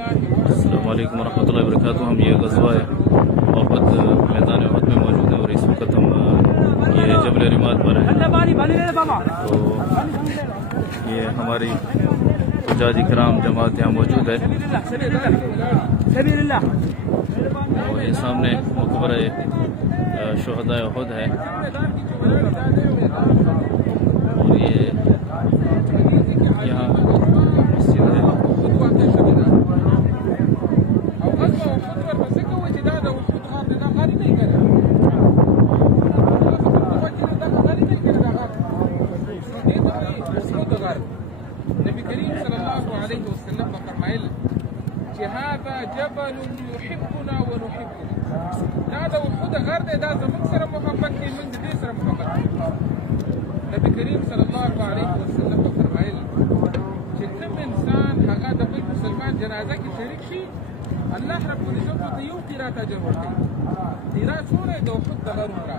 अस्सलाम वालेकुम वरहमतुल्लाहि वबरकातुहू। हम ये गज़वा वफ़द मैदान वफ़द में मौजूद हैं और इस वक्त हम ये जबल रिमात पर हैं। तो ये हमारी हुज्जाज किराम जमात यहाँ मौजूद है। और ये सामने मक़बरा शुहदाए उहद है और ये यहाँ मस्जिद है। नबी करीम सल्लल्लाहु अलैहि वसल्लम ने फरमाया कि हादा जबल युहिब्बुना व नुहिब्बुहु, दा उहद घर दे दा ज़मीन सर मोहब्बत की मन दे सर मोहब्बत। नबी करीम सल्लल्लाहु अलैहि वसल्लम ने फरमाया कि कोई इंसान हगा द कोई मुसलमान जनाजा की शरीक शी अल्लाह रब्बुल इज्जत को यू क़िरात अजर वर्ती तीरा छोड़े दो खुद दगरूंगा।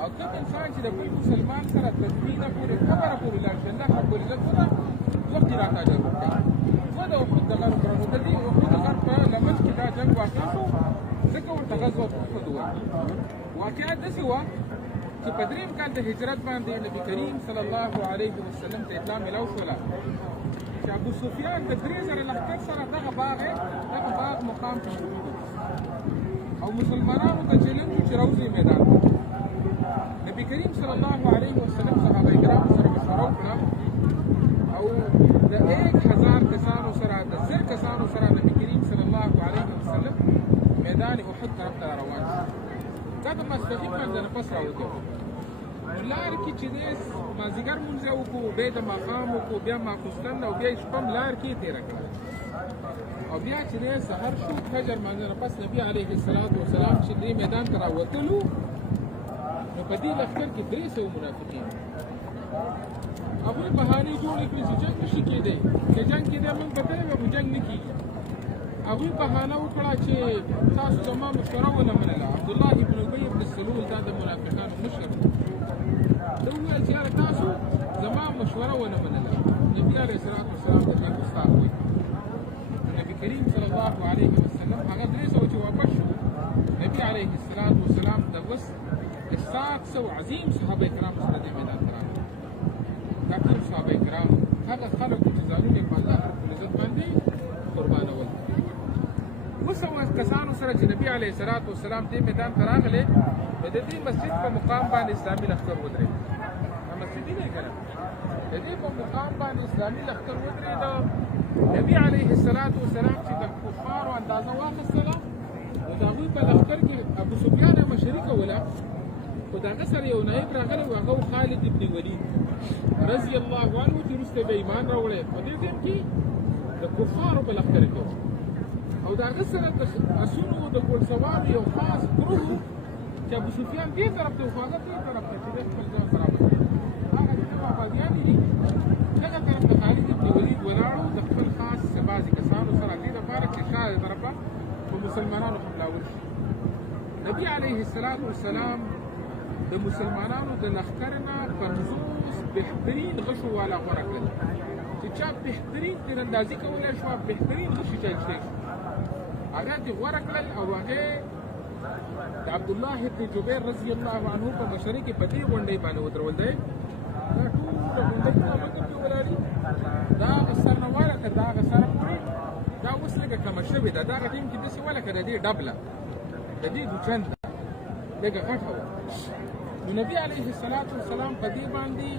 और कोई इंसान چې د کوم مسلمان سره تدفین پورې خبره پورې لاړ شي الله رب العزت ته دوه قرات اجر ورکوي. زه د احد د غر پر د دې احد غر په لمن کې دا جنګ واقع شو، ځکه ورته غزوه احد وایي. واقعه داسې وه چې په درېیم کال د هجرت باندې نبي کریم صلی الله علیه وسلم ته اطلاع میلاو شوله چې ابو سفیان د 3000 لښکر سره دغه باغ مقام ته شروع او مسلمانانو ته چیلنج چې راوځي میدان. نبی کریم صلی الله علیه وسلم صحابه کرام سره مشوره وکړه او د 1000 کسانو سره د 1000 کسانو سره نبی کریم صلی الله علیه وسلم میدان احد طرف ته روان شو. دا د ماسپښین باندې نفس راوته لار کې چې دېس مازدیګر مونځ وکړو، بیا د ماښام وکړو، بیا ماخوستن او بیا شپه لار کې تېره کړه او بیا چې دېس سحر شو فجر مانځه نه پس نبي علیه السلام چې دې میدان ته راوتلو نو په دې لښکر کې 300 منافقین هغوی بهانې جوړې کړې چې جنګ نشي کېدی، که جنګ کېدی موږ به تللی خو جنګ نه کېږي. هغوی بهانه وکړه چې تاسو زما مشوره ونه منله. عبدالله ابن ابی ابن سلول دا د منافقانو مشر ده وویل چې یاره تاسو زما مشوره ونه منله، نبي علیه السلام د جنګ استاد وایي. نبي کریم صلی الله علیه وسلم هغه 300 چې واپس شو، نبي علیه السلام د 700 عظیم صحابه کرام سره د میدان ته راغلل. دا ټول صحابه کرام هغه خلک چې ځانونه یې په الله رب العزت باندې قربانول. 200 کسانو سره چې نبي علیه السلام دې میدان ته راغلی، نو د دې مسجد په مقام باندې اسلامي لښکر ودرېد. دا مسجد دی که نه؟ د دې په مقام باندې اسلامي لښکر ودرېده. نبي علیه السلام چې د کفارو اندازه واخیستله، نو د هغوی په لښکر کې ابو سفیان یې مشري کوله، خو د هغه سره یو نایب راغلی و، هغه خالد ابن ولید رضی الله عنه چې وروسته به ایمان راوړی. په دې ټیم کې د کفارو په لښکر کې او د هغه سره د اسونو د ګوډسوارو یو خاص ګروه و چې ابو سفیان دې طرف ته و، خو هغه دې طرف ته چې دی خپل ځان برابر کړي. هغه چې کوم آبادیانې دي دغه طرف ته خالد ابن ولید ولاړو د خپل خاص بعضې کسانو سره دې دپاره چې شاته طرفه په مسلمانانو حملاور شي. نبي علیه السلام د مسلمانانو د لښکر نه 50 بهترین غشو والا غوره کړل چې چا بهترین تیراندازي کولی شوه، بهترین غشي چا اجتهاد شو، هغه دې غوره کړل او هغې د عبدالله ابن جبیر رضی الله عنه په مشرۍ کې په دې غونډۍ باندې ودرول. دی دا ټوله غونډۍ په مکه کې ولاړي، دا هغه سر نه ورکړه، دا هغه سره پورې دا اوس لږه کمه شوې ده. دغه ټیم کې داسې وه لکه د دې ډبله، د دې دوچنده لږه غټه وه. نو نبي علیه السلام په دې باندې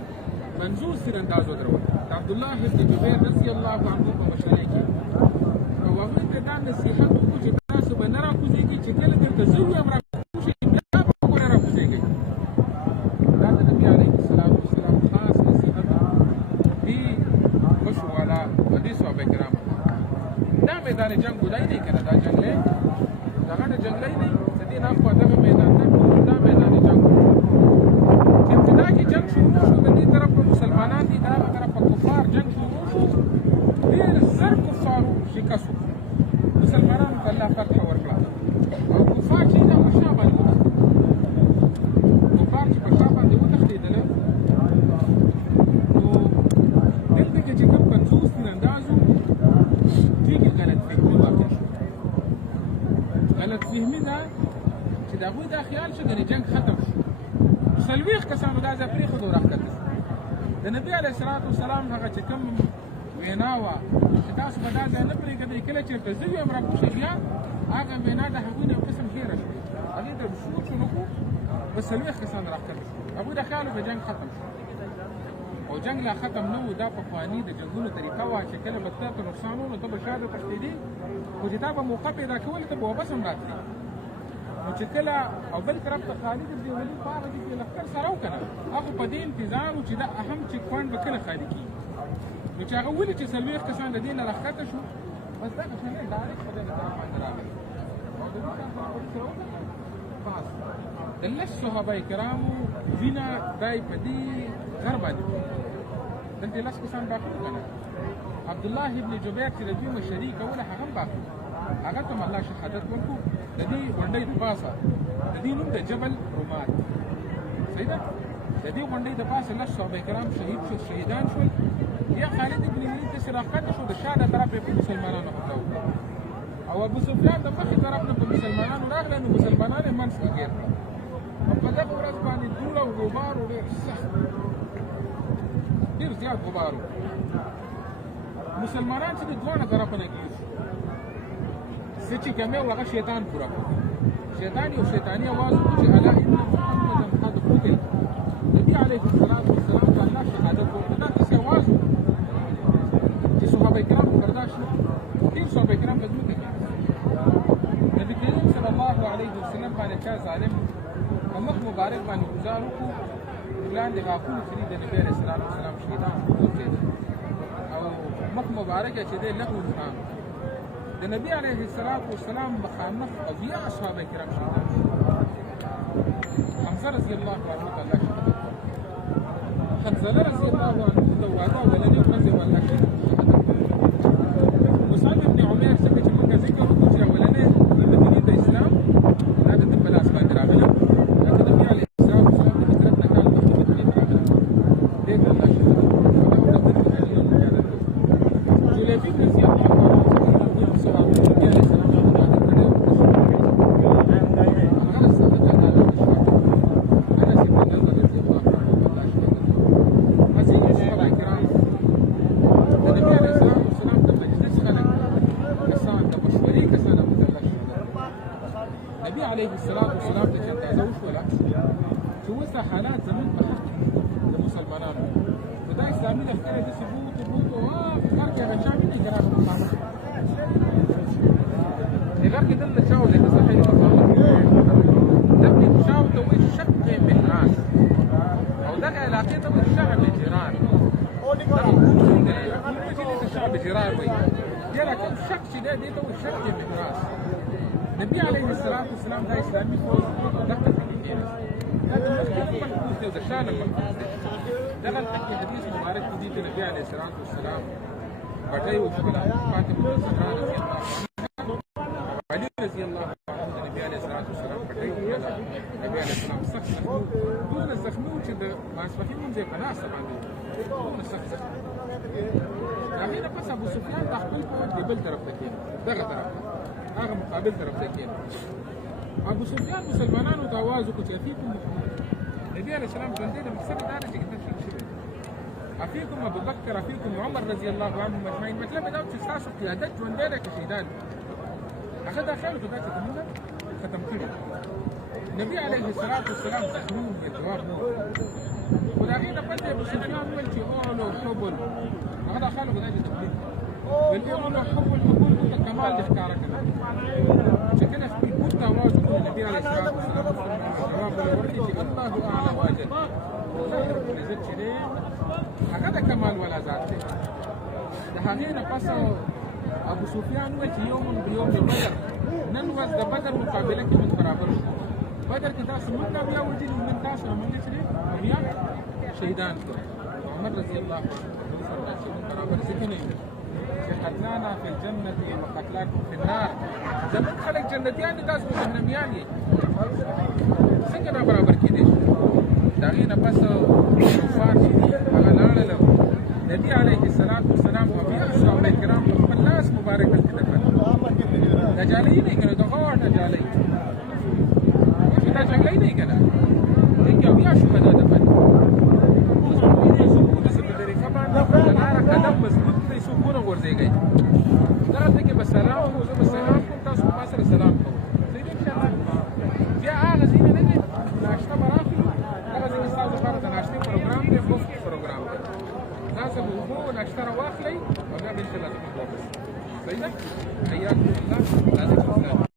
منظور تیرانداز ودرول د عبدالله ابن جبیر رضی الله عنه په مشرۍ کې. نو هغوی ته دا نصیحت وکړو چې تاسو به نه راکوزېږئ، چې کله درته زه ووایم راکوز شئ بیا به ونه راکوزېږئ. دا د نبي علیه السلام خاص نصیحت دې غشو والا په دې صحابه کرامو. دا میدان جنګ ګدای دی که نه؟ دا جنګلی دا غټه جنګلی دی. د دې نه اخوا دغه میدان ده، دا میدان جنګ چې ابتدا کې جنګ شروع شو، د دې طرف په مسلمانان دي، د هغه طرف په کفار جنګ شروع شو. ډېر زر کفارو شکست وکړو، مسلمانانو ته الله فتح ورکړه او کفار چې دا په شا باندې کفار چې په شا باندې وتښتېدله، نو دلته کې چې کوم 50 تیرانداز وو، دې کې غلط فکري واقع شو غلط فهمي ده چې د هغوی دا خیال شو ګنې جنګ ختم شو 40 کسانو دا ځای پرېښود او راښکته شو د نبي علیه الصلاة والسلام هغه چې کوم وینا وه چې تاسو به دا ځای نه پرېږدئ کله چې زه ویم راکوشئ بیا هغه وینا د هغوی نه یو قسم هېره شوه هغې ته شروع شو نکو بس 40 کسان راښکته شو هغوی د خیال وکړه جنګ ختم شو او جنګ لا ختم نه و دا پخواني د جنګونو طریقه وه چې کله به تا ته نقصان و نو ته به شاته تښتېدې خو چې تا به موقع پیدا کوله ته به واپس هم راتلې نو چې کله او بل طرف ته خالد بن ولید په هغه کې لښکر سره و که نه هغه په دې انتظار و چې دا اهم چیک پوینټ به کله خالي کېږي نو چې هغه ولې چې 40 کسان د دې نه راښکته شو بس دغه شان یې ډایرکټ په دغه طرف باندې راغی او د دې سره بس د لس صحابه کرامو وینه دای په دې غر باندې دلته لس کسان باقي وو که نه عبدالله ابن جبیر چې د دوی مشري کوله هغه هم باقي هغه ته هم الله شهادت ورکړو د دې غونډۍ د پاسه د دې نوم د جبل رومات صحیح ده د دې غونډۍ د پاسه لس صحابه کرام شهید شو شهیدان شول یا خالد ابن ولید داسې راښکته شو د شاته طرف یې په مسلمانانو حمله وکړه او ابو سفیان د مخې طرف نه په مسلمانانو راغله نو مسلمانان یې منځ کې ګیر کړل او په دغه ورځ باندې دوړ او غبار و ډېر سخت ډېر زیات غبار و مسلمانان چې د دواړه طرفه نه ګیر شو څه چې کمی و هغه شیطان پوره کړ شیطان یو شیطاني اواز وکړو چې الا ان محمدا قد قتل نبي علیه الصلاة والسلام ته الله شهادت ورکړه دا داسې اواز و چې صحابه کرام برداشت نه ډېر صحابه کرام په ځمکه کېناستل نبي کریم صلی الله علیه وسلم باندې چا ظالم په مخ مبارک باندې ګزار وکړو لاندې غاښونه چې دي د نبي علیه السلام شهیدان وګرځېدل او مخ مبارک چې دی لهو نښان د نبي علیه الصلاة والسلام مخامخ اویا اصحابه کرام شهیدان حمزه رضی الله عنه ته الله شهادت حنظله رضی الله عنه د واده اولنۍ ورځې والله شهادت مصعب ابن عمیر څنګه چې موږ ذکر وکړو چې اولنۍ د مدینې د اسلام دا د ده په لاس باندې راغله دا د نبي علیه السلام د هجرت نه کال مخکې مدینې ته راغله دې ته الله شهادت جلیبي رضی الله عنه عليه الصلاة والسلام ته چې اندازه وشوله چې اوس دا حالات زموږ په حق د مسلمانانو نو دا اسلامي لښکر یې داسې بوت په غر کې هغه چا ویني که راغله مخامخ د غر کې دلته چا ولې د صحیح مخامخ دغې چاو ته وایي شق مهران او دغه علاقې ته وایي شعب جیران دغه کورونه چې دي ته شعب جیران وایي یاره کوم شق چې دی دې ته وایي شق مهران نبي عليه الصلاة والسلام دا اسلامي فوز دغه پکې کېناست دا د مخکې محفوظ دی او د شانه محفوظ دی دغلته کې حدیث مبارک کې دي چې نبي عليه الصلاة والسلام پټۍ وشوله فاطمة الزهرا رضي الله عنها علي رضي الله عنه د نبي عليه الصلاة والسلام پټۍ وکړله نبي عليه السلام سخت زخمي و دومره زخمي و چې د ماسپښین لمونځ یې په ناسته باندې دومره سخت زخمي د هغې نه پس ابو سفیان دا خپل پوځ د بل طرف ته کېناست دغه طرف ته هغه مقابل طرف ته کېناست ابو سفیان مسلمانانو ته اواز وکړو چې افیکم محمد نبي علیه السلام ژوندی د مقصد دا دی چې کتاب شهید شوی افیکم ابوبکر افیکم عمر رضی الله عنهم اجمعین مطلب دا چې ستاسو قیادت ژوندی دی که شهیدان هغه دا خیال وکړو دا چې موږ ختم کړي نبي علیه الصلاة والسلام زخمي و جواب نه خو د هغې نه پس ابو سفیان وویل چې اعلو حبل هغه دا خیال وکړو دا چې تبلیغ ویل اعلو حبل حبل ته کمال دې ښکاره کړه چې کله خپل بوت ته اواز وکړو نبي علیه الصلاة والسلام جواب ورته ورکړي چې الله اعلم واجل الله رب العزت چې دی هغه د کمال والا ذات دی د هغې نه پس ابو سفیان وویل چې یوم بیوم بدر نن ورځ د بدر مقابله کې موږ برابر شو بدر کې تاسو موږ اویا وژلي موږ تاسو موږ چې دی اویا شهیدان کړو محمد رضی الله عنه فرمایي چې موږ برابر ځکه نه یو چې قتلانا فی الجنة وقتلاکم فی النار زموږ خلک جنتیان دي تاسو جهنمیان یې څنګه نابرابر کېدی شي د هغې نه پس کفار چې دي هغه لاړله نبي علیه الصلاة والسلام اویا صحابه کرام په خپل لاس مبارک دلته دفن نجالي नहीं करे तो कौन नजाले कुछ पता चल ही नहीं करा ये क्या हुआ शुभदा दफन बस तेरे कमान नारा कदम मजबूत नहीं सुकून और ज़ेगे दरअसल के बस सलाम को जो सलाम को तासु मासर सलाम को زين ان شاء الله يا غزين نجي ناشته مرافي غزين استاذ فرض ناشته پروگرام دی خو پروگرام تاسو هو ناشته واخلي او بیا ان شاء الله صحیح ده حياكم الله